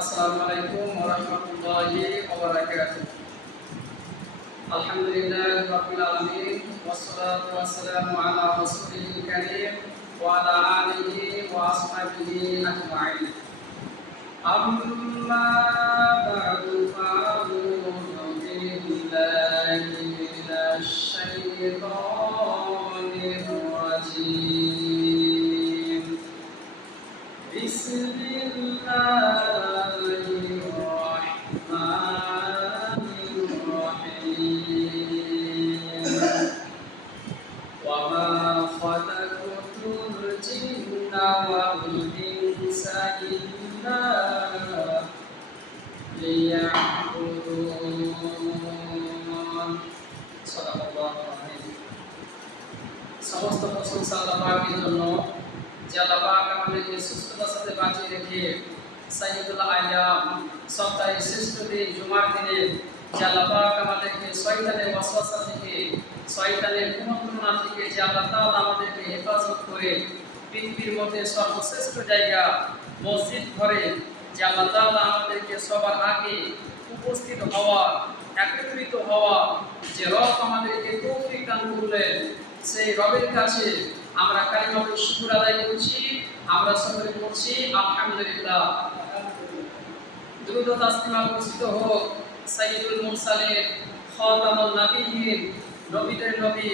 আসসালামু আলাইকুম ওয়া রাহমাতুল্লাহি ওয়া বারাকাতুহু। আলহামদুলিল্লাহি রাব্বিল আলামিন ওয়াস সালাতু ওয়াস সালামু আলা রাসূলিল কারীম ওয়া আলা আলিহি ওয়া আসহাবিহি আজমাইন। আম্মা বা'দু ফাআউযু বিল্লাহি মিনাশ শাইতানির রাজীম। বিসমিল্লাহির রাহমানির রাহিম। ওয়া মা খালাকতুল জিন্না ওয়াল ইনসা ইল্লা লিয়াবুদুন। সাল্লাল্লাহু আলাইহি। সমস্ত প্রশংসা আল্লাহ পাকের জন্য, যে আল্লাহ পাক আমাদেরকে সুস্থতার সাথে বাঁচিয়ে রেখে সাইয়্যিদুল আইয়াম সপ্তাহের শ্রেষ্ঠ দিন জুমার দিনে যে আল্লাহ পাক আমাদেরকে শয়তানের ওয়াসওয়াসা থেকে, শয়তানের কুমন্ত্রণা থেকে যে আল্লাহ তাআলা আমাদেরকে হেফাজত করে পৃথিবীর মধ্যে সর্বশ্রেষ্ঠ জায়গা মসজিদ ঘরে যে আল্লাহ তাআলা আমাদেরকে সবার আগে উপস্থিত হওয়া, একত্রিত হওয়া যে রব আমাদেরকে তৌফিক দান করলেন, সেই রবের কাছে আমরা কালিমাতুল শুকর আদায় করছি। আমরা সকলে বলছি আলহামদুলিল্লাহ। দ্রুত তাসলিমা বর্ষিত হোক সাইয়্যিদুল মুরসালিন, খাতামুন নবিয়্যিন, নবীদের নবী,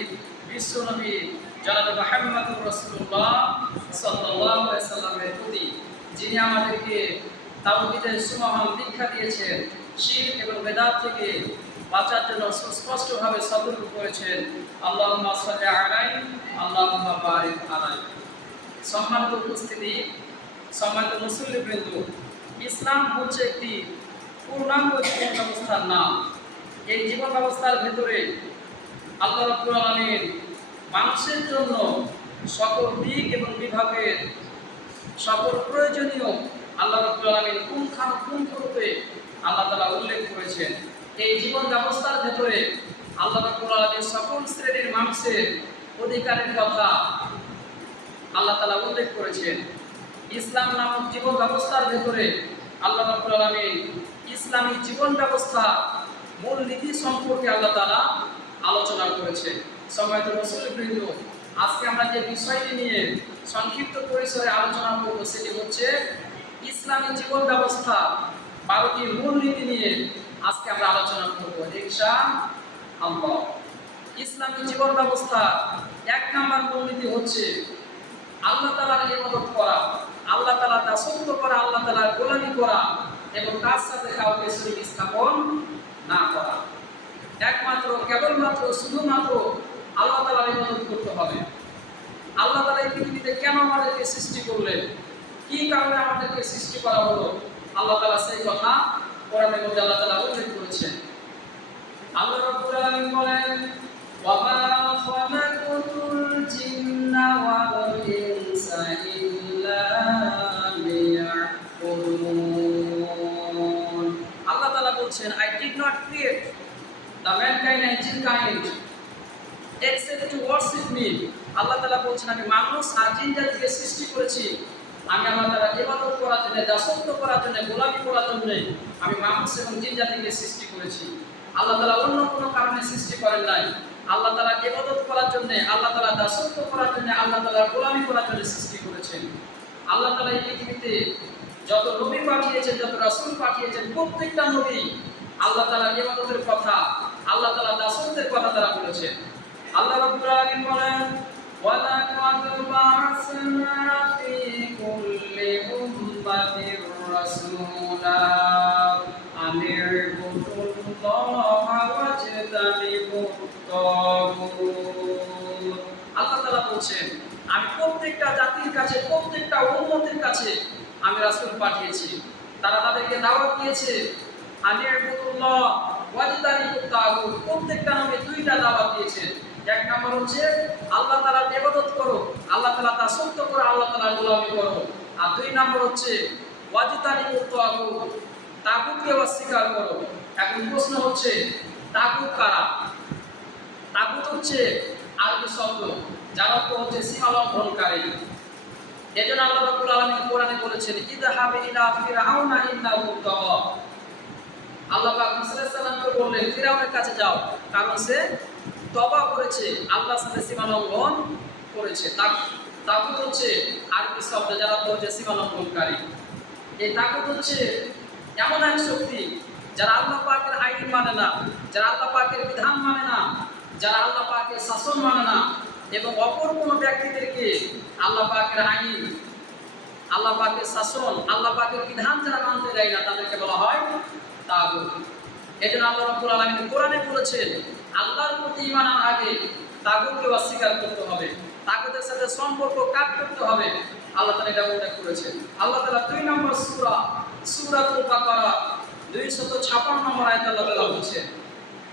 বিশ্ব নবী জনাব মুহাম্মদুর রাসূলুল্লাহ সাল্লাল্লাহু আলাইহি সাল্লামের প্রতি, যিনি আমাদেরকে তাওহীদের সুমহান দীক্ষা দিয়েছেন, শিরক এবং বেদাত থেকে বাঁচার জন্য সুস্পষ্টভাবে সতর্ক করেছেন। আল্লাহুম্মা সাল্লি আলাইহি আল্লাহুম্মা বারিক আলাইহি। সম্মানিত উপস্থিতি, সম্মানিত মুসল্লিবৃন্দ, ইসলাম হচ্ছে একটি পূর্ণাঙ্গ জীবন ব্যবস্থার নাম। এই জীবন ব্যবস্থার ভেতরে আল্লাহ রাব্বুল আলামিন মানুষের জন্য সকল দিক এবং বিভাগের সকল প্রয়োজনীয় আল্লাহ রাব্বুল আলামিন পুঙ্খানুপুঙ্খরূপে আল্লাহ তাআলা উল্লেখ করেছেন। এই জীবন ব্যবস্থার ভেতরে আল্লাহ রাব্বুল আলামিন সকল শ্রেণীর মানুষের অধিকারের কথা আল্লাহ তাআলা উল্লেখ করেছেন। ইসলাম নামক জীবন ব্যবস্থার ভেতরে আল্লাহ রাব্বুল আলামিন ইসলামী জীবন ব্যবস্থা মূল নীতি সম্পর্কে আল্লাহ তাআলা আলোচনা করেছেন। সম্মানিত মুসল্লিবৃন্দ, আজকে আমরা যে বিষয়টি নিয়ে সংক্ষিপ্ত পরিসরে আলোচনা করব সেটি হচ্ছে ইসলামী জীবন ব্যবস্থা 12টি মূল নীতি নিয়ে আজকে আমরা আলোচনা করব ইনশাআল্লাহ। ইসলামী জীবন ব্যবস্থা 1 নম্বর মূলনীতি হচ্ছে আল্লাহ তাআলার ইবাদত করা, আল্লাহ তাআলার দাসত্ব করা, আল্লাহ তাআলার গোলামি করা এবং তার সাথে কাউকে শরীক স্থাপন না করা। একমাত্র কেবলমাত্র শুধুমাত্র আল্লাহ তাআলার ইবাদত করতে হবে। আল্লাহ তাআলা এই পৃথিবীতে কেন আমাদেরকে সৃষ্টি করলেন, কি কারণে আমাদেরকে সৃষ্টি করা হলো, আল্লাহ তাআলা সেই কথা কোরআনের মধ্যে আল্লাহ তাআলা উল্লেখ করেছেন। আল্লাহ রাব্বুল আলামিন বলেন, ওয়া মা খালাকুতুল জিন্না ওয়াল ইনসা ইল্লা লিয়াবুদুন। আল্লাহ তাআলা বলছেন, I did not create the mankind and jinkind except to worship me। আল্লাহ তাআলা বলছেন, আমি মানুষ আর জিন জাতিকে সৃষ্টি করেছি, আমি আল্লাহ তাআলার ইবাদত করার জন্য, দাসত্ব করার জন্য, গোলামি করার জন্য আমি মানুষ এবং জিন জাতিকে সৃষ্টি করেছি। আল্লাহ তাআলা অন্য কোনো কারণে সৃষ্টি করেন নাই। আল্লাহ তাআলা ইবাদত করার জন্য, আল্লাহ তাআলা দাসত্ব করার জন্য, আল্লাহ তাআলার গোলামি করার জন্য সৃষ্টি করেছেন। আল্লাহ তাআলা এই পৃথিবীতে যত নবী পাঠিয়েছেন, যত রাসূল পাঠিয়েছেন, প্রত্যেকটা নবী আল্লাহ তাআলার ইবাদতের কথা, আল্লাহ তাআলার দাসত্বের কথা তারা বলেছেন। আল্লাহ রাব্বুল আলামিন বলেন, ওয়ালাকাদ বা'আসনা ফি কুল্লি উম্মাতির রাসূলা আন ই'বুদুল্লাহা ওয়াজতানিবুত তাগুত। আল্লাহ তাআলা বলছেন, আমি প্রত্যেকটা জাতির কাছে, প্রত্যেকটা উম্মতের কাছে আমি রাসূল পাঠিয়েছি। তারা তাদেরকে দাওয়াত দিয়েছে আন ই'বুদুল্লাহ ওয়াজতানিবুত তাগুত। প্রত্যেকটা নবী দুইটা দাওয়াত দিয়েছেন। 1 নম্বর হচ্ছে আল্লাহ তাআলার ইবাদত করো, আল্লাহ তাআলার দাসত্ব করো, আল্লাহ তাআলার গোলামি করো। আর 2 নম্বর হচ্ছে ওয়াজতানিবুত তাগুত, তাগুতকে অস্বীকার করো। এখন প্রশ্ন হচ্ছে তাগুত কারা? তাগুত হচ্ছে আরবি শব্দ, যার অর্থ হচ্ছে সীমা লঙ্ঘনকারী। এজন্য আল্লাহ রাব্বুল আলামিন কোরআনে বলেছেন ইযহাব ইলা ফিরআউনা ইন্নাহু তাগা। আল্লাহ পাক মুসা আলাইহিস সালামকে বললেন ফিরআউনের কাছে যাও, কারণ সে তওবা করেছে, আল্লাহর সাথে সীমা লঙ্ঘন করেছে। তাগুত হচ্ছে আরবি শব্দ যারা বলছে সীমা লঙ্ঘনকারী। এই তাগুত হচ্ছে এমন এক শক্তি যারা আল্লাহ পাকের আইন মানে না, যারা আল্লাহ পাকের বিধান মানে না, যারা আল্লাহ পাকের শাসন মানে না এবং অপর কোনো ব্যক্তিদেরকে আল্লাহ পাকের আইন, আল্লাহ পাকের শাসন, আল্লাহ পাকের বিধান যারা মানতে দেয় না তাদেরকে বলা হয় তাগুত। এজন্য আল্লাহ রাব্বুল আলামিন কোরআনে বলেছেন আল্লাহর প্রতি ঈমান আনার আগে তাগুতকে অস্বীকার করতে হবে, তাগুতের সাথে সম্পর্ক কাট করতে হবে। আল্লাহ তাআলা এটা উল্লেখ করেছেন। আল্লাহ তাআলা 2 নম্বর সূরাতুল বাকারা 256 নম্বর আয়াতে আল্লাহ তাআলা বলেছেন,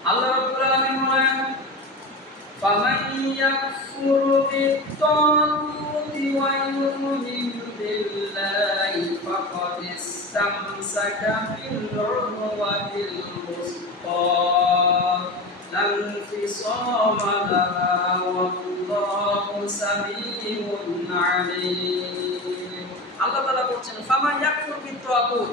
আল্লাহ রাব্বুল আলামিন বলেন ফামান ইয়াকফুর বিত-তাগুতি ওয়া ইউমিন বিল্লাহি ফাকাদ ইসতামসাকা বিল উরওয়াতিল ওয়াসতা লা ইনফিসামা লাহা ওয়াল্লাহু সামিউন আলীম। আল্লাহ তাআলা বলছেন ফামান ইয়াকফুর বিত-তাগুত,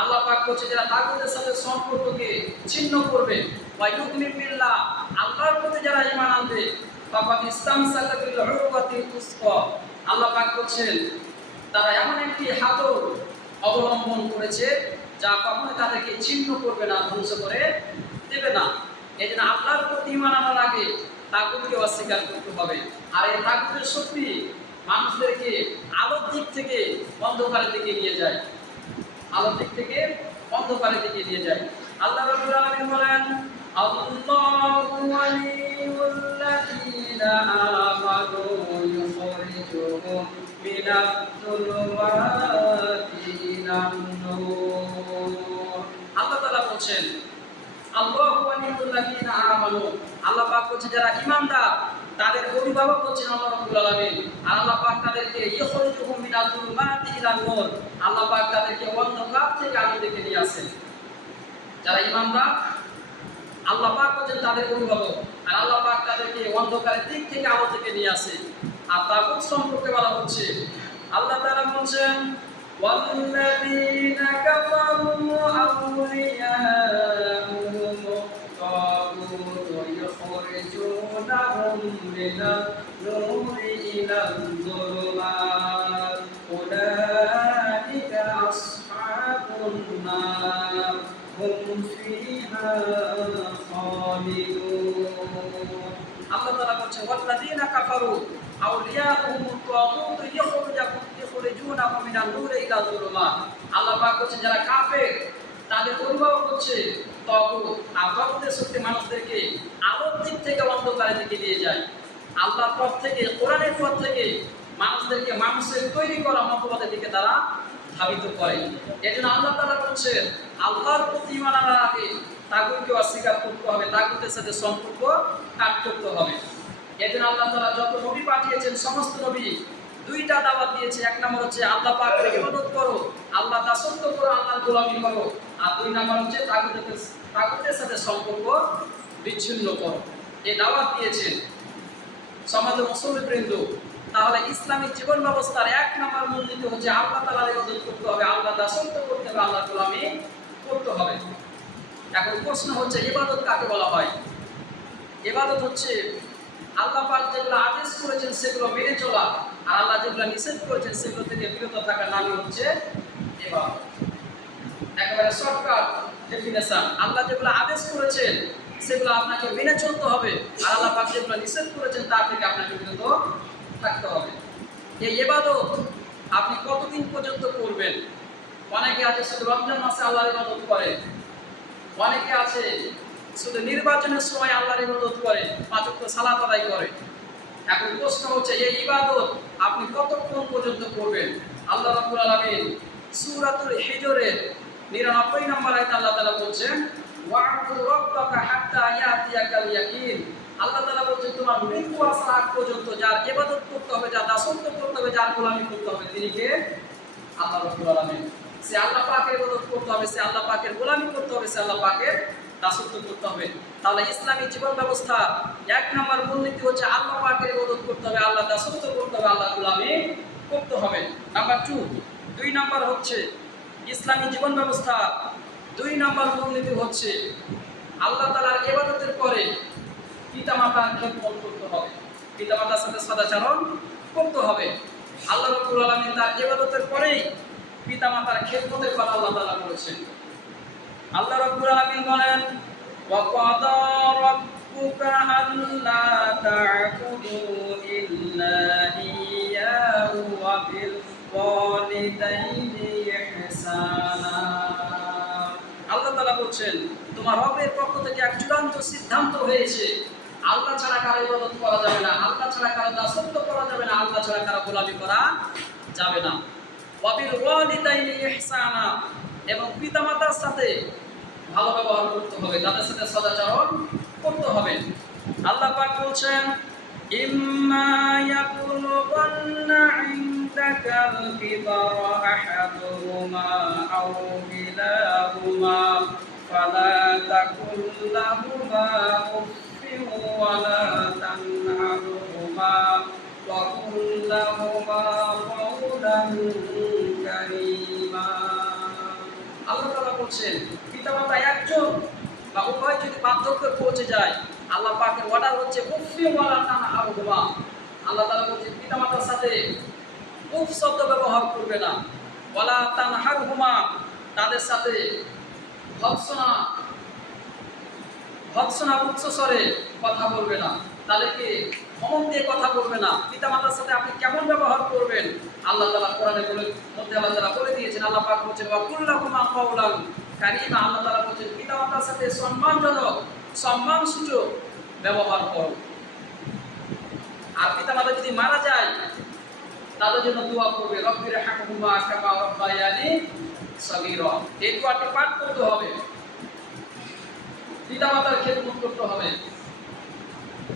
আল্লাহ পাক বলছে যারা তাগুতের সাথে সম্পর্ককে ছিন্ন করবে, ওয়া ইউমিন বিল্লাহ, আল্লাহর প্রতি যারা ঈমান আনবে, ফাকাদ ইসতামসাকা বিল উরওয়াতিল ওয়াসতা, আল্লাহ পাক বলছেন তারা এমন একটি হাতল অবলম্বন করেছে যা কখনোই তাদেরকে ছিন্ন করবে না, ধ্বংস করে দেবে না। এজন্য আল্লাহর প্রতি ঈমান আনার আগে তাগুতকে অস্বীকার করতে হবে। আর এই তাগুতের শক্তি মানুষদেরকে আলোর দিক থেকে অন্ধকারের দিকে নিয়ে যায়, আলোর দিক থেকে অন্ধকারের দিকে নিয়ে যায়। আল্লাহ রাব্বুল আলামিন বলেন আল্লাহু ওয়ালিয়ুল্লাযীনা আমানু ইউখরিজুহুম মিনাজ-যুলুমাতি ইলান নূর। আল্লাহ তাআলা বলেন আল্লাহু ওয়ালিয়ুল্লাযীনা আমানু, আল্লাহ পাক বলেন যারা ঈমানদার তাদের অভিভাবক হচ্ছেন আল্লাহ রাব্বুল আলামিন। আর আল্লাহ পাক তাদেরকে ইউখরিজুহুম মিনাজ-যুলুমাতি ইলান নূর, আল্লাহ পাক তাদেরকে অন্ধকার থেকে আলোর দিকে নিয়ে আসেন। যারা ঈমানদার আল্লাহ পাক বলেন তাদের অভিভাবক, আর আল্লাহ পাক তাদেরকে অন্ধকারের দিক থেকে আলো থেকে নিয়ে আসে। আর তাগুত সম্পর্কে বলা হচ্ছে আল্লাহ তাআলা বলেন ওয়াল্লাযীনা কাফারু আউলিয়াউহুম তাগুত ইউখরিজুনাহুম মিনান নূরি ইলান যুলুমাত উলাইকা আসহাবুন নার হুম ফিহা খালিদুন। আল্লাহ তাআলা বলেন ওয়াল্লাযীনা কাফারু আউলিয়াউহুম তাগুত ইউখরিজুনাহুম মিনান নূরি ইলা যুলুমাত। আল্লাহ পাক বলেন যারা কাফের তাদের অভিভাবক হচ্ছে তাগুত। আর তাগুতের শক্তি মানুষদেরকে আলোর দিক থেকে অন্ধকারের দিকে নিয়ে যায়। আল্লাহর পথ থেকে, কোরআনের পথ থেকে মানুষদেরকে মানুষের তৈরি করা মতবাদের দিকে তারা ধাবিত করে। এজন্য আল্লাহ তাআলা বলেন আল্লাহর প্রতি ঈমান আনার আগে তাগুতকে অস্বীকার করতে হবে, তাগুতের সাথে সম্পর্ক কাট করতে হবে। এজন্য আল্লাহ তাআলা যত নবী পাঠিয়েছেন সমস্ত নবী দুইটা দাওয়াত দিয়েছে। এক নম্বর হচ্ছে আল্লাহ পাকের ইবাদত করো, আল্লাহ দাসত্ব করো, আল্লাহর গোলামি করো। আর দুই নম্বর হচ্ছে তাগুতের সাথে সম্পর্ক বিচ্ছিন্ন করো। এই দাওয়াত দিয়েছেন সমাজের মুসলিমবৃন্দ। তাহলে ইসলামিক জীবন ব্যবস্থার এক নম্বর মূলনীতি হচ্ছে আল্লাহ তাআলার ইবাদত করতে হবে, আল্লাহ দাসত্ব করতে হবে, আল্লাহর গোলামি করতে হবে। এখন প্রশ্ন হচ্ছে ইবাদত কাকে বলা হয়? ইবাদত হচ্ছে আল্লাহ পাক যেগুলো আদেশ করেছেন সেগুলো মেনে চলা, আর আল্লাহ যেগুলো নিষেধ করেছেন সেগুলো থেকে বিরত থাকার নামই হচ্ছে ইবাদত। একেবারে শর্টকাট ডেফিনেশন, আল্লাহ যেগুলো আদেশ করেছেন সেগুলো আপনাকে মেনে চলতে হবে, আর আল্লাহ পাক যেগুলো নিষেধ করেছেন তার থেকে আপনাকে বিরত থাকতে হবে। এই ইবাদত আপনি কতদিন পর্যন্ত করবেন? অনেকে আছে শুধু রমজান মাসে আল্লাহর ইবাদত করে, অনেকে আছে শুধু নির্বাচনের সময় আল্লাহর ইবাদত করে, 5 ওয়াক্ত সালাত আদায় করে। এখন প্রশ্ন হচ্ছে এই ইবাদত আপনি কতক্ষণ পর্যন্ত করবেন? আল্লাহ রাব্বুল আলামিন সূরাতুল হিজরের 99 নম্বর আয়াতে আল্লাহ তাআলা বলছেন ওয়া'বুদ রাব্বাকা হাত্তা ইয়াতিয়াকাল ইয়াকিন। আল্লাহ তাআলা বলছেন তোমার মৃত্যু আসার আগ পর্যন্ত যার ইবাদত করতে হবে, যার দাসত্ব করতে হবে, যার গোলামি করতে হবে, তিনি কে? আল্লাহ রাব্বুল আলামিন। সে আল্লাহ পাকের ইবাদত করতে হবে, সে আল্লাহ পাকের গোলামি করতে হবে, সে আল্লাহ পাকের দাসত্ব করতে হবে। তাহলে ইসলামী জীবন ব্যবস্থা এক নম্বর মূলনীতি হচ্ছে আল্লাহ পাকের ইবাদত করতে হবে, আল্লাহ দাসত্ব করতে হবে, আল্লাহ গোলামি করতে হবে। নাম্বার 2, 2 নাম্বার হচ্ছে ইসলামী জীবন ব্যবস্থা। 2 নাম্বার মূলনীতি হচ্ছে আল্লাহ তাআলার ইবাদতের পরে পিতামাতার খেদমত করতে হবে, পিতামাতার সাথে সদাচরণ করতে হবে। আল্লাহ রাব্বুল আলামিন তার ইবাদতের পরেই পিতামাতার খেদমতের কথা আল্লাহ তাআলা বলেছেন। আল্লাহ রাব্বুল আলামিন বলেন, ওয়া ক্বাদা রাব্বুকা আল্লা তা'বুদু ইল্লা ইয়্যাহু ওয়া বিল ওয়ালিদাইনি ইহসানা। আল্লাহ তাআলা বলছেন, তোমার রবের পক্ষ থেকে এক চূড়ান্ত সিদ্ধান্ত হয়েছে, আল্লাহ ছাড়া কারো ইবাদত করা যাবে না, আল্লাহ ছাড়া কারো দাসত্ব করা যাবে না, আল্লাহ ছাড়া কারো গোলামি করা যাবে না। ওয়া বিল ওয়ালিদাইনি ইহসানা, এবং পিতামাতার সাথে ভালো ব্যবহার করতে হবে, তাদের সাথে সদাচরণ করতে হবে। আল্লাহ পাক বলছেন, ইম্মা ইয়াবলুগান্না ইনদাকাল কিবারা আহাদুহুমা আও কিলাহুমা ফালা তাকুল লাহুমা উফফিন ওয়া লা তানহারহুমা ওয়া কুল লাহুমা কাওলান কারীমা। আল্লাহ তাআলা বলছেন, পিতামাতা একজন বা উভয় যদি বার্ধক্যে পৌঁছে যায়, আল্লাহ পাকের অর্ডার হচ্ছে উফফি ওয়ালা তানহারহুমা। আল্লাহ তাআলা বলছেন পিতামাতার সাথে উফ শব্দ ব্যবহার করবে না, ওয়ালা তানহারহুমা, তাদের সাথে ভৎসনা উচ্চ স্বরে কথা বলবে না, তাদেরকে ধমক দিয়ে কথা বলবে না। পিতামাতার সাথে আপনি কেমন ব্যবহার করবেন আল্লাহ তাআলা কোরআনে মধ্যে আল্লাহ তাআলা বলে দিয়েছেন। আল্লাহ পাক বলছেন, ওয়া কুল লাহুমা কাওলান কারীমা। আল্লাহ তাআলা বলছেন পিতামাতার সাথে সম্মানজনক, সম্মানসূচক ব্যবহার করো। আর পিতামাতা যদি মারা যায়, তাদের জন্য দোয়া করবে, রব্বির হামহুমা কামা রাব্বায়ানি সগীরা। এই দোয়াটি পাঠ করতে হবে, পিতামাতার খেদমত করতে হবে।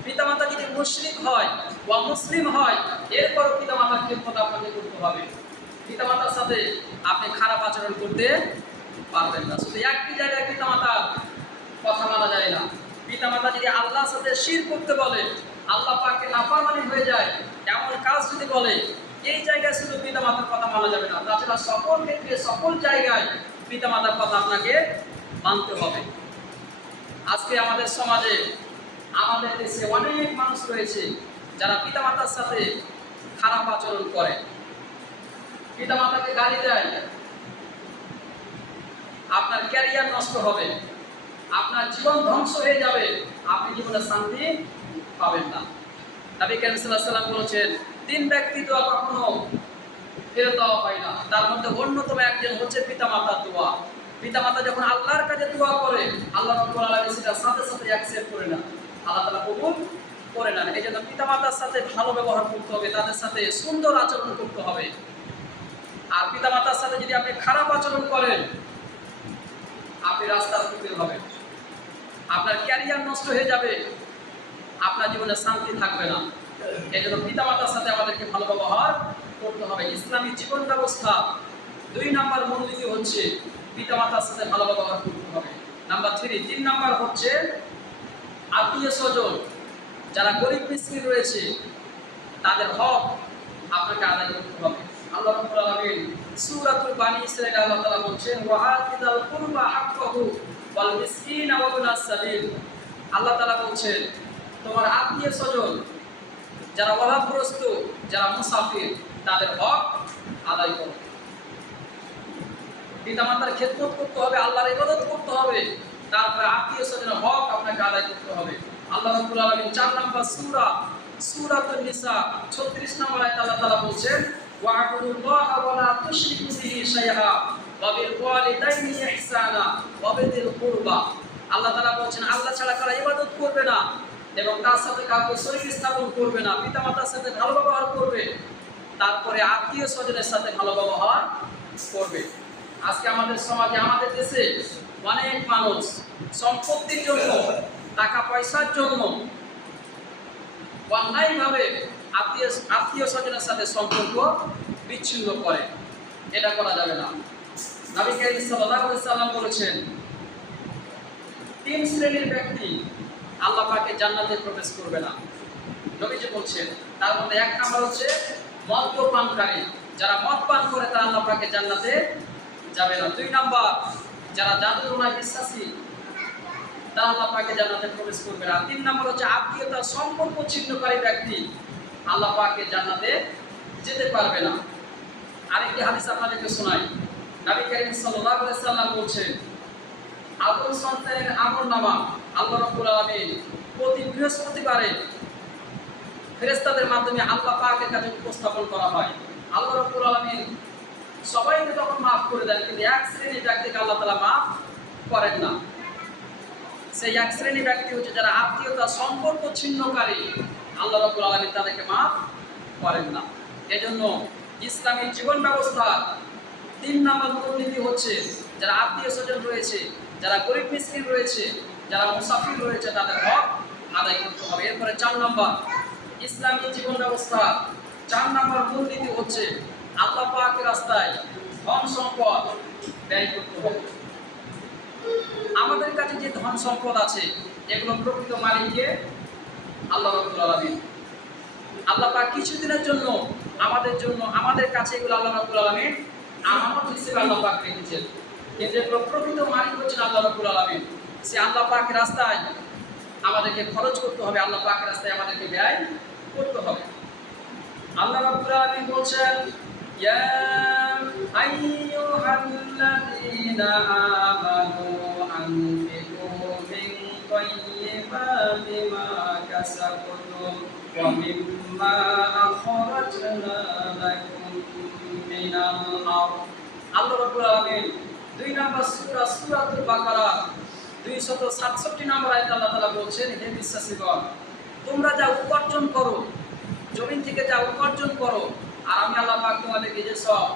পিতামাতা যদি মুশরিক হয় বা মুসলিম হয়, এরপরও পিতামাতার খেদমত আপনাকে করতে হবে। পিতামাতার সাথে আপনি খারাপ আচরণ করতে পারবেন না। শুধু একটি জায়গায় পিতামাতার কথা মানা যায় না। পিতামাতা যদি আল্লাহর সাথে শিরক করতে বলে, আল্লাহ পাককে নাফরমানি হয়ে যায়, এমন কাজ যদি বলে, এই জায়গায় শুধু পিতামাতার কথা মানা যাবে না। তাছাড়া সকল ক্ষেত্রে, সকল জায়গায় পিতামাতার কথা আপনাকে মানতে হবে। আজকে আমাদের সমাজে, আমাদের দেশে অনেক মানুষ রয়েছে যারা পিতামাতার সাথে খারাপ আচরণ করে, পিতামাতাকে গালি দেয়। আপনার ক্যারিয়ার নষ্ট হবে, আপনার জীবন ধ্বংস হয়ে যাবে, আপনি জীবনে শান্তি পাবেন না। নবী করিম সাল্লাল্লাহু আলাইহি ওয়াসাল্লাম বলেছেন, 3 ব্যক্তি দোয়া কখনো ফেরত দেওয়া হয় না, তার মধ্যে অন্যতম একজন হচ্ছে পিতামাতার দোয়া। পিতামাতা যখন আল্লাহর কাছে দোয়া করে, আল্লাহ রাব্বুল আলামিন সেটা সাথে সাথে অ্যাকসেপ্ট করে না, আল্লাহ তাআলা কবুল করে নেন। এই জন্য পিতামাতার সাথে ভালো ব্যবহার করতে হবে, তাদের সাথে সুন্দর আচরণ করতে হবে। আর পিতামাতার সাথে যদি আপনি খারাপ আচরণ করেন, আপনি রাস্তার ফকির হবেন, আপনার ক্যারিয়ার নষ্ট হয়ে যাবে, আপনার জীবনে শান্তি থাকবে না। এই জন্য পিতামাতার সাথে আমাদেরকে ভালো ব্যবহার করতে হবে। ইসলামী জীবন ব্যবস্থা 2 নাম্বার মূলনীতি হচ্ছে পিতামাতার সাথে ভালো ব্যবহার করতে হবে। নাম্বার 3 নাম্বার হচ্ছে আত্মীয় স্বজন যারা গরিব মিসকিন রয়েছে, তাদের হক আপনাকে আদায় করতে হবে। আল্লাহ রাব্বুল আলামিন সূরাতুল বানি ইসরাঈল আল্লাহ তাআলা বলছেন, ওয়া আতিদাল কুরবা হাক্কাহু ওয়াল মিসকিনা ওয়া ইবনাস সাবিল। আল্লাহ তাআলা বলছেন, তোমার আত্মীয় স্বজন যারা অভাবগ্রস্ত, যারা মুসাফির, তাদের হক আদায় করো। পিতামাতার খেদমত করতে হবে, আল্লাহর ইবাদত করতে হবে, তারপরে আত্মীয় স্বজনের হক আপনাকে আদায় করতে হবে। আল্লাহ রাব্বুল আলামিন 4 নম্বর সূরাতুন নিসা 36 নম্বর আয়াতে আল্লাহ তাআলা বলছেন, ওয়া'বুদুল্লাহা ওয়া লা তুশরিকু বিহি শাইআ ওয়া বিল ওয়ালিদাইনি ইহসানা ওয়া বিযিল কুরবা। আল্লাহ তাআলা বলছেন, আল্লাহ ছাড়া কারো ইবাদত করবে না এবং তার সাথে কাউকে শরীক স্থাপন করবে না, পিতামাতার সাথে ভালো ব্যবহার করবে, তারপরে আত্মীয় স্বজনের সাথে ভালো ব্যবহার করবে। আজকে আমাদের সমাজে, আমাদের দেশে অনেক মানুষ সম্পত্তির জন্য, টাকা পয়সার জন্য অন্যায়ভাবে আত্মীয় স্বজনের সাথে সম্পর্ক বিচ্ছিন্ন করে। এটা করা যাবে না। নবী করিম সাল্লাল্লাহু আলাইহি সাল্লাম বলেছেন, 3 শ্রেণীর ব্যক্তি আল্লাহ পাকের জান্নাতে প্রবেশ করবে না। নবীজি বলছেন, তার মধ্যে 1 নাম্বার হচ্ছে মদ্যপানকারী, যারা মদ পান করে তারা আল্লাহ পাকের জান্নাতে যাবে না। 2 নাম্বার, যারা জাদু টোনায় বিশ্বাসী তারা আল্লাহ পাকের জান্নাতে প্রবেশ করবে না। 3 নাম্বার হচ্ছে আত্মীয়তা সম্পর্ক ছিন্নকারী ব্যক্তি আল্লাহ পাকের জান্নাতে যেতে পারবে না। আরেকটি হাদিস আপনাদেরকে শোনাই। নবী করিম সাল্লাল্লাহু আলাইহি সাল্লাম বলেছেন, আদম সন্তানের আমলনামা আল্লাহ রাব্বুল আলামিন প্রতি বৃহস্পতিবারে ফেরেশতাদের মাধ্যমে আল্লাহ পাকের কাছে উপস্থাপন করা হয়। আল্লাহ রাব্বুল আলামিন সবাইকে তখন মাফ করে দেন, কিন্তু এক শ্রেণীর ব্যক্তিকে আল্লাহ তাআলা মাফ করেন না। সেই এক শ্রেণীর ব্যক্তি হচ্ছে যারা আত্মীয়তা সম্পর্ক ছিন্নকারী, আল্লাহ রাব্বুল আলামিন তাদেরকে মাফ করেন না। এজন্য ইসলামী জীবন ব্যবস্থা 3 নম্বর মূলনীতি হচ্ছে যারা আত্মীয় স্বজন রয়েছে, যারা গরিব মিসকিন রয়েছে, যারা মুসাফির রয়েছে তাদের হক আদায় করতে হবে। এরপরে 4 নম্বর ইসলামী জীবন ব্যবস্থা 4 নম্বর মূলনীতি হচ্ছে আল্লাহ পাকের রাস্তায় ধন সম্পদ ব্যয় করতে হবে। আমাদের কাছে যে ধন সম্পদ আছে এগুলো প্রকৃত মালিককে আল্লাহ রাব্বুল আলামিন। আল্লাহ পাক কিছুদিনের জন্য আমাদের কাছে এগুলো আল্লাহ রাব্বুল আলামিন আমানত হিসেবে আল্লাহ পাক রেখেছেন, কিন্তু এগুলো প্রকৃত মালিক হচ্ছেন আল্লাহ রাব্বুল আলামিন। সে আল্লাহ পাকের রাস্তায় আমাদেরকে খরচ করতে হবে, আল্লাহ পাকের রাস্তায় আমাদেরকে ব্যয় করতে হবে। আল্লাহ রাব্বুল আলামিন বলছেন, ইয়া আইয়ুহাল্লাযীনা আমানু আনফিকু মিন তাইয়্যিবাতি মা কাসাবতুম ওয়া মিম্মা আখরাজনা লাকুম মিনাল আরদ। আল্লাহ রাব্বুল আলামিন 2 নম্বর সূরাতুল বাকারা 267 নম্বর আয়াতে আল্লাহ তাআলা বলছেন, হে বিশ্বাসীগণ, তোমরা যা উপার্জন করো, জমিন থেকে যা উপার্জন করো, আর আমি আল্লাহ পাক তোমাদেরকে যে সব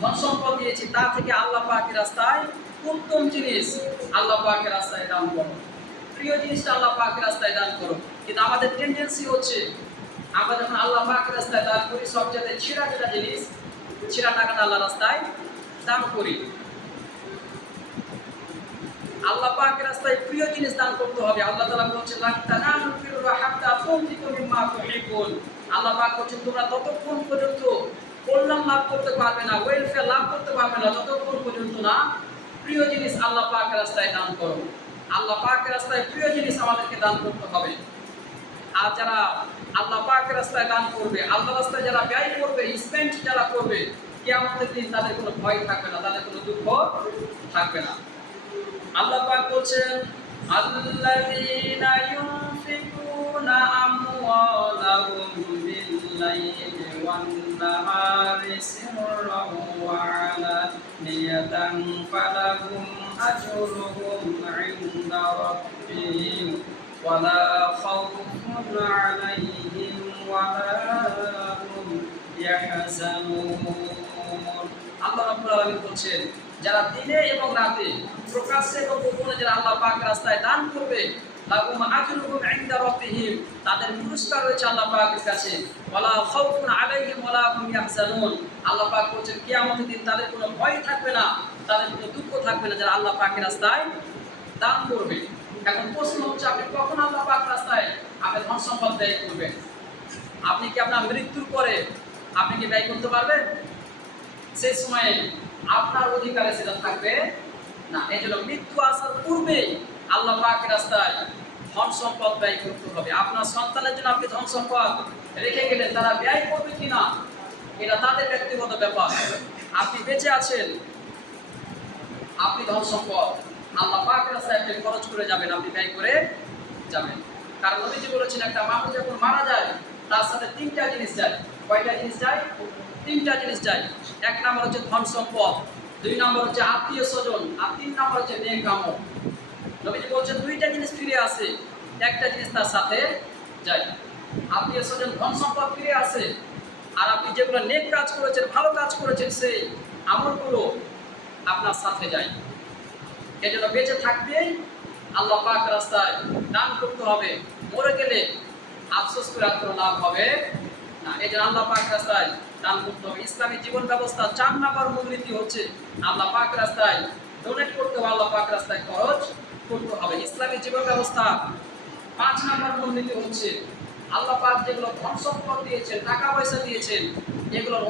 ধন সম্পদ দিয়েছি তা থেকে আল্লাহ পাকের রাস্তায় উত্তম জিনিস আল্লাহ পাকের রাস্তায় দান করো, প্রিয় জিনিসটা আল্লাহ পাকের রাস্তায় দান করো। কিন্তু আমাদের টেন্ডেন্সি হচ্ছে আমরা যখন আল্লাহ পাকের রাস্তায় দান করি সবচেয়ে ছিঁড়া যেটা জিনিস, ছিঁড়া টাকাটা আল্লাহ রাস্তায় দান করি। আল্লাহ পাকের রাস্তায় প্রিয় জিনিস দান করতে হবে। আল্লাহ তাআলা বলেছেন, লা তানালুল বিররা হাত্তা তুনফিকু মিম্মা তুহিব্বুন। আল্লাহ পাক বলেছেন, তোমরা ততক্ষণ পর্যন্ত কল্যাণ লাভ করতে পারবে না, ওয়েলফেয়ার লাভ করতে পারবে না যতক্ষণ পর্যন্ত না প্রিয় জিনিস আল্লাহ পাকের রাস্তায় দান করো। আল্লাহ পাকের রাস্তায় প্রিয় জিনিস আমাদেরকে দান করতে হবে। আর যারা আল্লাহ পাকের রাস্তায় দান করবে, আল্লাহ রাস্তায় যারা ব্যয় করবে, স্পেন্ড যারা করবে, কিয়ামতের দিন তাদের কোনো ভয় থাকবে না, তাদের কোনো দুঃখ থাকবে না। আল্লাহ পাক বলছেন, আল্লাযীনা ইউনফিকুনা আমওয়ালাহুম বিল-লাইলি ওয়ান-নাহারি সিররান ওয়া আলানিয়াতান ফালাহুম আজরুহুম 'ইনদা রাব্বিহিম ওয়া লা খাউফুন 'আলাইহিম ওয়া লা হুম ইয়াহজানুন। আল্লাহ রাব্বুল আলামিন বলছেন, যারা দিনে এবং রাতে, প্রকাশ্যে এবং গোপনে যারা আল্লাহ পাকের রাস্তায় দান করবে, লাহুম আজরুহুম ইনদা রাব্বিহিম, তাদের পুরস্কার রয়েছে আল্লাহ পাকের কাছে। ওয়ালা খাউফুন আলাইহিম ওয়ালা হুম ইয়াহজানুন। আল্লাহ পাক বলেছেন, কিয়ামতের দিন তাদের কোনো ভয় থাকবে না, তাদের কোনো দুঃখ থাকবে না যারা আল্লাহ পাকের রাস্তায় দান করবে। এখন প্রশ্ন হচ্ছে, আপনি কখন আল্লাহ পাকের রাস্তায় আপনি ধন সম্পদ ব্যয় করবেন? আপনি কি আপনার মৃত্যুর পরে আপনি কি ব্যয় করতে পারবেন? সেই সময়ে আপনার অধিকারে সেটা থাকবে না। এই জন্য মৃত্যু আসার পূর্বেই আল্লাহ পাকের রাস্তায় ধন সম্পদ ব্যয় করতে হবে। আপনার সন্তানের জন্য আপনি ধন সম্পদ রেখে গেলেন, তারা ব্যয় করবে কিনা এটা তাদের ব্যক্তিগত ব্যাপার। আপনি বেঁচে আছেন, আপনি ধন সম্পদ আল্লাহ পাকের রাস্তায় আপনি খরচ করে যাবেন, আপনি ব্যয় করে যাবেন। কারণ নবীজি বলেছেন, একটা মানুষ যখন মারা যায় তার সাথে 3টা জিনিস যায়। কয়টা জিনিস যায়? 3টা জিনিস যায়। 1 নম্বর হচ্ছে ধন সম্পদ, 2 নম্বর হচ্ছে আত্মীয় স্বজন, আর 3 নম্বর হচ্ছে নেক আমল। নবীজি বলছেন 2টা জিনিস ফিরে আসে, একটা জিনিস তার সাথে যায়। আত্মীয় স্বজন, ধন সম্পদ ফিরে আসে, আর আপনি যেগুলো নেক কাজ করেছেন, ভালো কাজ করেছেন, সেই আমলগুলো আপনার সাথে যায়। এজন্য বেঁচে থাকতেই আল্লাহ পাকের রাস্তায় দান করতে হবে। মরে গেলে আফসোস করে আর কোনো লাভ হবে না। এই জন্য আল্লাহ পাকের রাস্তায় দান করতে হবে। ইসলামী জীবন ব্যবস্থা 4 নম্বর মূলনীতি হচ্ছে আল্লাহ পাকের রাস্তায় ডোনেট করতে হবে, আল্লাহ পাকের রাস্তায় খরচ করতে হবে। ইসলামী জীবন ব্যবস্থা 5 নম্বর মূলনীতি হচ্ছে আল্লাহ পাক যেগুলো ধন সম্পদ দিয়েছেন, টাকা পয়সা দিয়েছেন, এগুলোর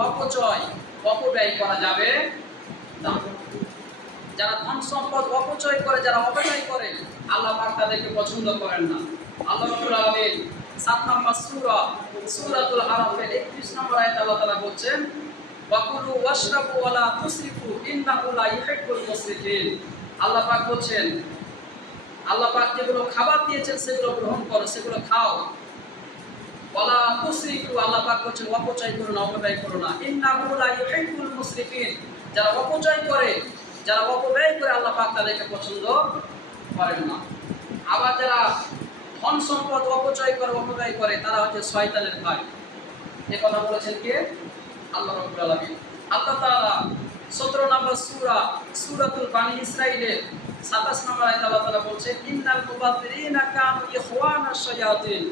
অপব্যয় করা যাবে না। যারা ধন সম্পদ অপচয় করে, যারা অপচয় করে, আল্লাহ পাক তাদেরকে পছন্দ করেন না। আল্লাহ রাব্বুল আলামিন 7 নম্বর সূরাতুল আরাফের 31 নম্বর আয়াতে আল্লাহ তাআলা বলছেন, ওয়াকুলু ওয়াশরাবু ওয়া লা তুসরিফু ইন্নাহু লা ইউহিব্বুল মুসরিফিন। আল্লাহ পাক বলছেন, আল্লাহ পাক যেগুলো খাবার দিয়েছেন সেগুলো গ্রহণ করো, সেগুলো খাও। ওয়া লা তুসরিফু, আল্লাহ পাক বলছেন অপচয় করো না, অপব্যয় করো না। ইন্নাহু লা ইউহিব্বুল মুসরিফিন, যারা অপচয় করে, যারা অপব্যয় করে, আল্লাহ পাক তাদেরকে পছন্দ করেন না। আবার যারা ধন সম্পদ অপচয় করে, অপব্যয় করে, তারা হচ্ছে শয়তানের ভাই। এই কথা বলেছেন কে? আল্লাহ রাব্বুল আলামিন। আল্লাহ তাআলা 17 নম্বর সূরাতুল বানি ইসরাঈলের 27 নম্বর আয়াতে আল্লাহ তাআলা বলছেন, ইন্নাল মুবাযযিরিনা কানু ইখওয়ানাশ শায়াতিন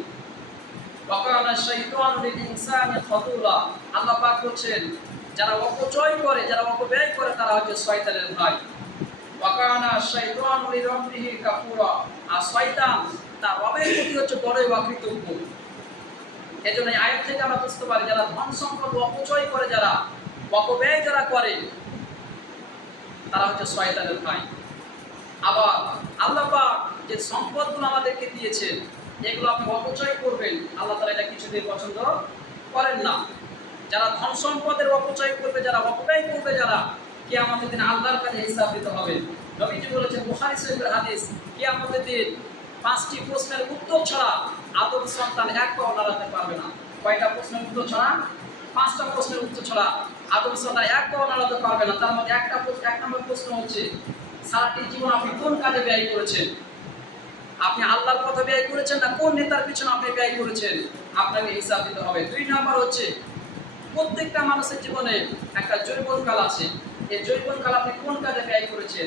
ওয়া কানা শাইতানু লিল ইনসানি খাযুরা। আল্লাহ পাক বলছেন, যারা অপচয় করে, যারা অপব্যয় করে, তারা হচ্ছে শয়তানের ভাই। ওয়া কানা শাইতানু লিরাব্বিহি কাফুরা, আর শয়তান তার রবের প্রতি হচ্ছে বড়ই অকৃতজ্ঞ। এজন্য এই আয়াত থেকে আমরা বুঝতে পারি, যারা ধন সম্পদ অপচয় করে, যারা অপব্যয় যারা করে, তারা হচ্ছে শয়তানের ভাই। আবার আল্লাহ পাক যে সম্পদগুলো আমাদেরকে দিয়েছেন, এগুলো আপনি অপচয় করবেন, আল্লাহ তাআলা এটা কিছুতেই পছন্দ করেন না। যারা ধন সম্পদের অপচয় করবে, যারা অপব্যয় করবে, যারা, কিয়ামতের দিন আল্লাহর কাছে হিসাব দিতে হবে। নবীজি বলেছেন, বুখারী শরীফের হাদিস, কিয়ামতের দিন 5টি প্রশ্নের উত্তর ছাড়া আদম সন্তান এক পাও নাড়াতে পারবে না। কয়টা প্রশ্নের উত্তর ছাড়া? 5টা প্রশ্নের উত্তর ছাড়া আদম সন্তান এক পাও নাড়াতে পারবে না। তার মধ্যে এক নম্বর প্রশ্ন হচ্ছে, সারাটি জীবন আপনি কোন কাজে ব্যয় করেছেন? আপনি আল্লাহর পথে ব্যয় করেছেন না কোন নেতার পিছনে আপনি ব্যয় করেছেন? আপনাকে হিসাব দিতে হবে। 2 নম্বর হচ্ছে, প্রত্যেকটা মানুষের জীবনে একটা যৌবনকাল আছে, এই যৌবনকাল আপনি কোন কাজে ব্যয় করেছেন?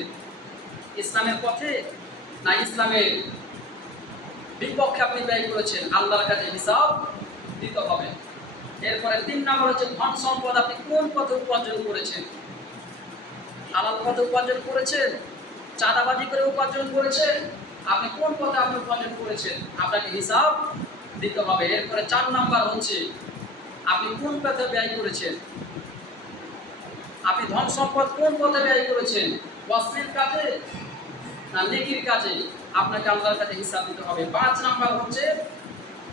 ইসলামের পথে না ইসলামের বিপক্ষে আপনি ব্যয় করেছেন? আল্লাহর কাছে হিসাব দিতে হবে। এরপরে 3 নম্বর হচ্ছে, ধন সম্পদ আপনি কোন পথে উপার্জন করেছেন? হালাল পথে উপার্জন করেছেন, চাঁদাবাজি করে উপার্জন করেছেন, আপনি কোন পথে আপনি উপার্জন করেছেন? আপনাকে হিসাব দিতে হবে। এরপরে 4 নম্বর হচ্ছে, আপনি কোন পথে ব্যয় করেছেন? আপনি ধন সম্পদ কোন পথে ব্যয় করেছেন? অশ্লীল কাজে না নেকির কাজে? আপনাকে আল্লাহর কাছে হিসাব দিতে হবে। 5 নম্বর হচ্ছে,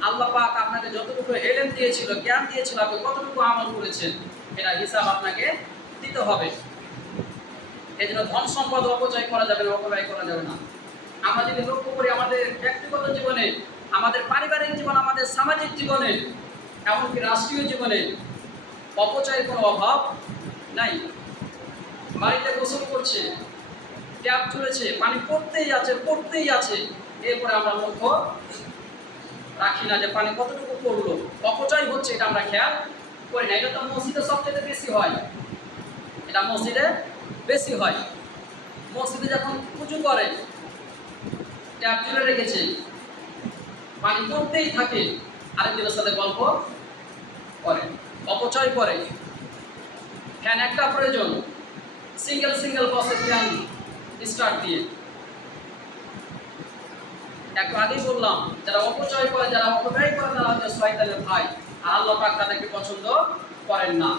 আল্লাহ পাক আপনাকে যতটুকু এলেম দিয়েছিল, জ্ঞান দিয়েছিল, আপনি কতটুকু আমল করেছেন, এটা হিসাব আপনাকে দিতে হবে। এই জন্য ধন সম্পদ অপচয় করা যাবে না, অপব্যয় করা যাবে না। আমরা যদি লক্ষ্য করি, আমাদের ব্যক্তিগত জীবনে, আমাদের পারিবারিক জীবন, আমাদের সামাজিক জীবনে, এমনকি রাষ্ট্রীয় জীবনে অপচয়ের কোনো অভাব নাই। বাড়িতে গোসল করছে, ট্যাপ চলেছে, পানি পড়তেই আছে, এরপরে আমরা লক্ষ্য রাখি না যে পানি কতটুকু পড়লো, অপচয় হচ্ছে, এটা আমরা খেয়াল করি না। এটা তো মসজিদে সবচেয়ে বেশি হয়, এটা মসজিদে বেশি হয়। মসজিদে যখন পুজো করে, ট্যাপ তুলে রেখেছে, পানি পড়তেই থাকে, আরেকজনের সাথে গল্প করে, অপচয় করে। ফ্যান একটা প্রয়োজন, সিঙ্গেল বসে ফ্যান স্টার্ট দিয়ে। একটু আগেই বললাম, যারা অপচয় করে, যারা অপব্যয় করে, তারা হচ্ছে শয়তানের ভাই, আর আল্লাহ পাক তাদেরকে পছন্দ করেন না।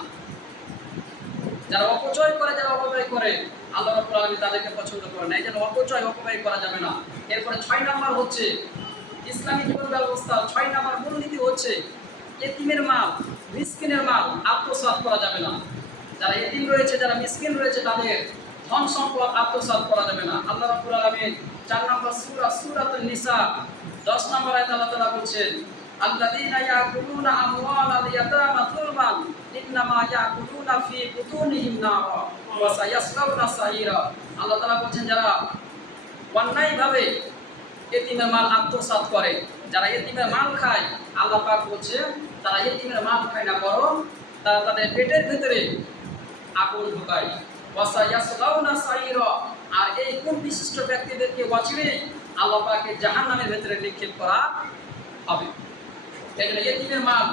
যারা অপচয় করে, যারা অপব্যয় করে, আল্লাহ রাব্বুল আলামিন তাদেরকে পছন্দ করেন না। এই জন্য অপচয়, অপব্যয় করা যাবে না। এরপরে 6 নম্বর হচ্ছে, ইসলামী জীবন ব্যবস্থা 6 নম্বর মূলনীতি হচ্ছে, এতিমের মাল, মিসকিনের মাল আত্মসাৎ করা যাবে না। যারা এতিম রয়েছে, যারা মিসকিন রয়েছে, তাদের ধন সম্পদ আত্মসাৎ করা যাবে না। আল্লাহ রাব্বুল আলামিন 4 নম্বর সূরাতুন নিসা 10 নম্বর আয়াতে আল্লাহ তাআলা বলছেন, আল্লাযীনা ইয়াকুলুনা আমওয়ালাল ইয়াতামা যুলমান ইন্নামা ইয়াকুলুনা ফি বুতুনিহিম নারা ওয়া সায়াসলাউনা সাইরা। আল্লাহ তাআলা বলছেন, যারা অন্যায়ভাবে এতিমের মাল আত্মসাৎ করে, যারা এতিমের মাল খায়, আল্লাহ পাক বলছেন, তারা এতিমের মাল খায় না, বরং তারা তাদের পেটের ভিতরে আগুন ঢোকায়। ওয়া সায়াসলাউনা সাইরা, আর এই কোন বিশিষ্ট ব্যক্তিদেরকে অচিরেই আল্লাহ পাকের জাহান্নামের ভিতরে নিক্ষেপ করা হবে। এখানে এতিমের মাল,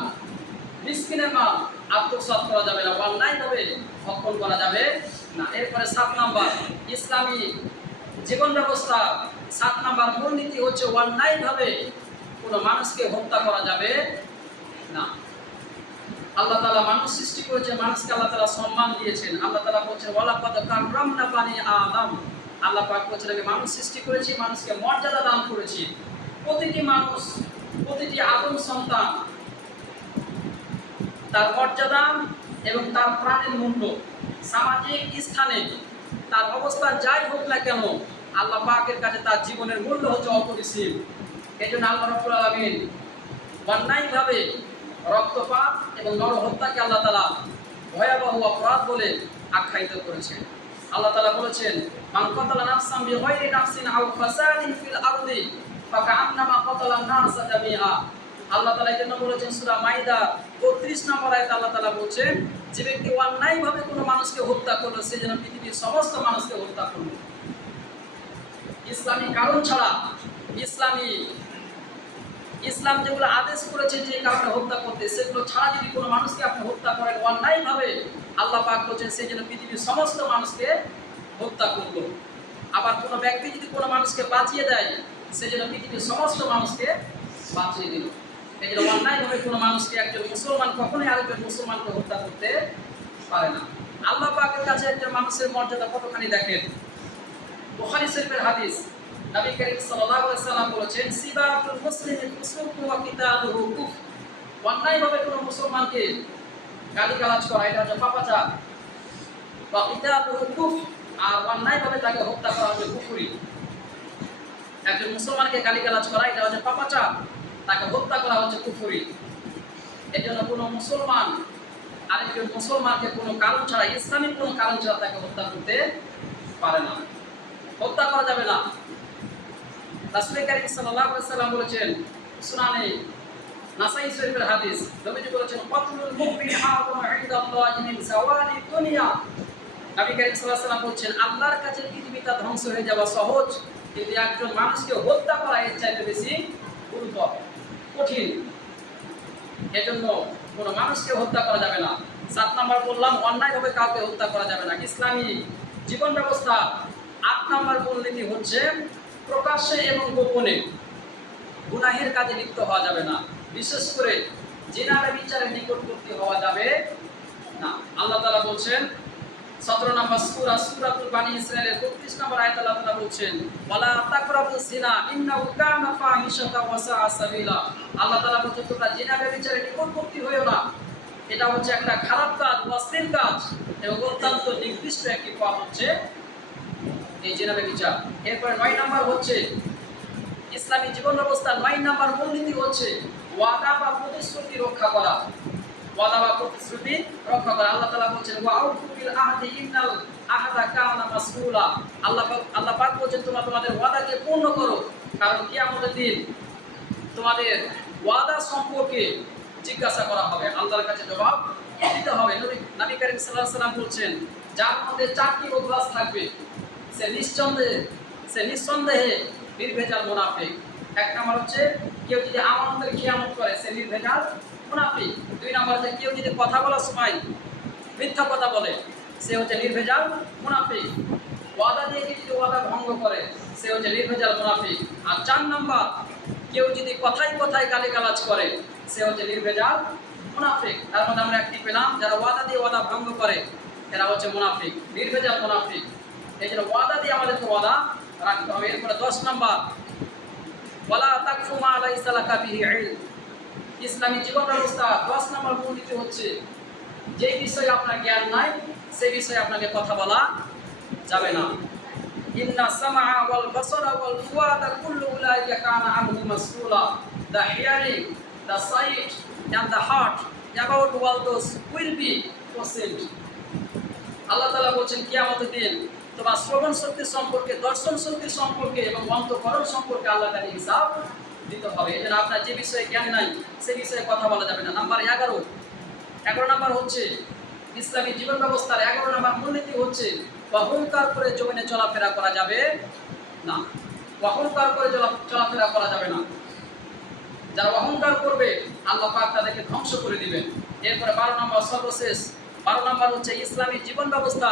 মিসকিনের মাল আত্মসাৎ করা যাবে না, অন্যায়ভাবে ভক্ষণ করা যাবে না। এরপরে 7 নম্বর ইসলামী জীবন ব্যবস্থা 7 নম্বর মূলনীতি হচ্ছে, অন্যায়ভাবে কোনো মানুষকে হত্যা করা যাবে না। আল্লাহ তাআলা মানুষ সৃষ্টি করেছেন, মানুষকে আল্লাহ তাআলা সম্মান দিয়েছেন। আল্লাহ তাআলা বলছেন ওয়ালাকাদ কাররামনা বানি আদম। আল্লাহ পাক বলছেন আমি মানুষ সৃষ্টি করেছি, মানুষকে মর্যাদা দান করেছি। প্রতিটি মানুষ, প্রতিটি আদম সন্তান তার মর্যাদা এবং তার প্রাণের মূল্য, সামাজিক স্থানে তার অবস্থা যাই হোক না কেন, আল্লাহ পাকের কাছে তার জীবনের মূল্য হচ্ছে অপরিসীম। এই জন্য আল্লাহ রাব্বুল আলামিন অন্যায়ভাবে রক্তপাত এবং নরহত্যাকে আল্লাহ তাআলা ভয়াবহ অপরাধ বলে আখ্যায়িত করেছেন। আল্লাহ তাআলা বলেছেন মান কাতালা নাফসান বিগাইরি নাফসিন আও ফাসাদিন ফিল আরদি ফাকাআন্নামা কাতালান নাসা জামিআ। আল্লাহ তাআলা এই জন্য বলেছেন সূরা মাইদা ৩২ নম্বর আয়াতে আল্লাহ তাআলা বলেছেন যে ব্যক্তি অন্যায়ভাবে কোনো মানুষকে হত্যা করলো সে যেন পৃথিবীর সমস্ত মানুষকে হত্যা করলো। ইসলামী কারণ ছাড়া ইসলাম যেগুলো আদেশ করেছে যে কারণে হত্যা করতে, সেগুলো ছাড়া যদি কোনো মানুষকে আপনি হত্যা করেন অন্যায়ভাবে, আল্লাহ পাক বলেছেন সে যেন পৃথিবীর সমস্ত মানুষকে হত্যা করলো। আবার কোনো ব্যক্তি যদি কোনো মানুষকে বাঁচিয়ে দেয় সে যেন পৃথিবীর সমস্ত মানুষকে বাঁচিয়ে দিল। এই জন্য অন্যায়ভাবে কোনো মানুষকে, একজন মুসলমান কখনোই আরেকজন মুসলমানকে হত্যা করতে পারে না। আল্লাহ পাকের কাছে একজন মানুষের মর্যাদা কতখানি দেখেন। বুখারী শরীফের হাদিস, নবী করিম সাল্লাল্লাহু আলাইহি ওয়াসাল্লাম বলেছেন সিবাতুল মুসলিমি ফুসুকু ওয়া কিতালুহু কুফর। অন্যায়ভাবে কোনো মুসলমানকে গালিগালাজ করা এটা হচ্ছে পাপাচার। ওয়া কিতালুহু কুফর, আর অন্যায়ভাবে তাকে হত্যা করা হচ্ছে কুফরি। একজন মুসলমানকে গালিগালাজ করা এটা হচ্ছে পাপাচার, তাকে হত্যা করা হচ্ছে কুফরি। এর জন্য কোনো মুসলমান আরেকজন মুসলমানকে কোনো কারণ ছাড়া, ইসলামিক কোনো কারণ ছাড়া তাকে হত্যা করতে পারে না, হত্যা করা যাবে না। রাসূল কারীম সাল্লাল্লাহু আলাইহি ওয়াসাল্লাম বলেছেন সুনানে নাসাই শরীফের হাদিস, নবীজি বলেছেন কতলুল মুমিন আযম ইনদাল্লাহি মিন যাওয়ালি দুনিয়া। নবী কারীম সাল্লাল্লাহু আলাইহি ওয়াসাল্লাম বলেছেন আল্লাহর কাছে পৃথিবীটা ধ্বংস হয়ে যাওয়া সহজ, কিন্তু একজন মানুষকে হত্যা করা এর চাইতে বেশি গুরুতর, কঠিন। এজন্য কোনো মানুষকে হত্যা করা যাবে না। ৭ নম্বর বললাম অন্যায়ভাবে কাউকে হত্যা করা যাবে না। ইসলামী জীবন ব্যবস্থা ৮ নম্বর মূলনীতি হচ্ছে প্রকাশ্যে এবং গোপনে গুনাহের কাজে লিপ্ত হওয়া যাবে না। বিশেষ করে জিনার বিচারে নিকটবর্তী হওয়া যাবে না। আল্লাহ তাআলা বলছেন ১৭ নম্বর সূরাতুল বানি ইসরাঈলের ৩২ নম্বর আয়াতে আল্লাহ তাআলা বলছেন ওয়ালা তাকরাবুজ জিনা ইন্নাহু কানা ফাহিশাতাও ওয়া সাআ সাবিলা। আল্লাহ তাআলা বলছেন তোমরা জিনা বিচারে নিকটবর্তী হইও না, এটা হচ্ছে একটা খারাপ কাজ, অশ্লীল কাজ এবং অত্যন্ত নিকৃষ্ট একটি পাপ হচ্ছে এই জিনা বিচার। এরপর ৯ নম্বর হচ্ছে ইসলামী জীবন ব্যবস্থার ৯ নম্বর মূলনীতি হচ্ছে ওয়াদা বা প্রতিশ্রুতি রক্ষা করা। ওয়াদা বা প্রতিশ্রুতি রক্ষা করা। আল্লাহ তাআলা বলেছেন ওয়া আউফু বিল আহদি ইন্নাল আহদা কানা মাসউলা। আল্লাহ পাক বলেছেন তোমরা তোমাদের ওয়াদাকে পূর্ণ করো, কারণ কিয়ামতের দিন তোমাদের ওয়াদা সম্পর্কে জিজ্ঞাসা করা হবে, আল্লাহর কাছে জবাব দিতে হবে। নবী করিম সাল্লাল্লাহু আলাইহি ওয়াসাল্লাম বলেছেন যার মধ্যে 4টি অভ্যাস থাকবে সে নিঃসন্দেহে নির্ভেজাল মুনাফিক। ১ নম্বর হচ্ছে কেউ যদি আমানতের খিয়ানত করে সে নির্ভেজাল মুনাফিক। ২ নম্বর হচ্ছে কেউ যদি কথা বলার সময় মিথ্যা কথা বলে সে হচ্ছে নির্ভেজাল মুনাফিক। ওয়াদা দিয়ে যদি ওয়াদা ভঙ্গ করে সে হচ্ছে নির্ভেজাল মুনাফিক। আর ৪ নম্বর কেউ যদি কথায় গালিগালাজ করে সে হচ্ছে নির্ভেজাল মুনাফিক। তার মধ্যে আমরা একটি পেলাম যারা ওয়াদা দিয়ে ওয়াদা ভঙ্গ করে এরা হচ্ছে মুনাফিক, নির্ভেজাল মুনাফিক। এই জন্য ওয়াদা দিয়ে আমাদেরকে ওয়াদা রাখতে হবে। এরপরে ১০ নম্বর ওয়ালা তাকফু মা লাইসা লাকা বিহি ইলম। ইসলামী জীবন ব্যবস্থা ১০ নম্বর মূলনীতি হচ্ছে যে বিষয়ে আপনার জ্ঞান নাই সেই বিষয়ে আপনাকে কথা বলা যাবে না। ইন্না সামআ ওয়াল বাসারা ওয়াল ফুআদা কুল্লু উলাইকা কানা আনহু মাসউলা। The hearing, the sight and the heart, about all those will be questioned. আল্লাহ তাআলা বলেন কিয়ামতের দিন তোমার শ্রবণ শক্তি সম্পর্কে, দর্শন শক্তি সম্পর্কে এবং অন্তঃকরণ সম্পর্কে আল্লাহর কাছে হিসাব দিতে হবে। এজন্য আপনার যে বিষয়ে জ্ঞান নাই সেই বিষয়ে কথা বলা যাবে না। নাম্বার 11 নম্বর হচ্ছে ইসলামী জীবন ব্যবস্থার 11 নম্বর মূলনীতি হচ্ছে অহংকার করে জমিনে চলাফেরা করা যাবে না। অহংকার করে চলাফেরা করা যাবে না। যারা অহংকার করবে আল্লাহ পাক তাদেরকে ধ্বংস করে দিবেন। এরপরে 12 নম্বর সর্বশেষ 12 নম্বর হচ্ছে ইসলামী জীবন ব্যবস্থা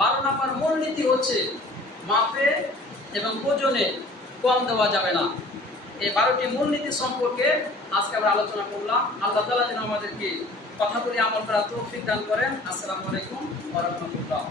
12 নম্বর মূলনীতি হচ্ছে মাপে এবং ওজনে কম দেওয়া যাবে না। এই 12টি মূলনীতি সম্পর্কে আজকে আমরা আলোচনা করলাম। আল্লাহ তাআলা যেন আমাদেরকে কথাগুলি আমল করার তৌফিক দান করেন। আসসালামু আলাইকুম ওয়া রাহমাতুল্লাহ।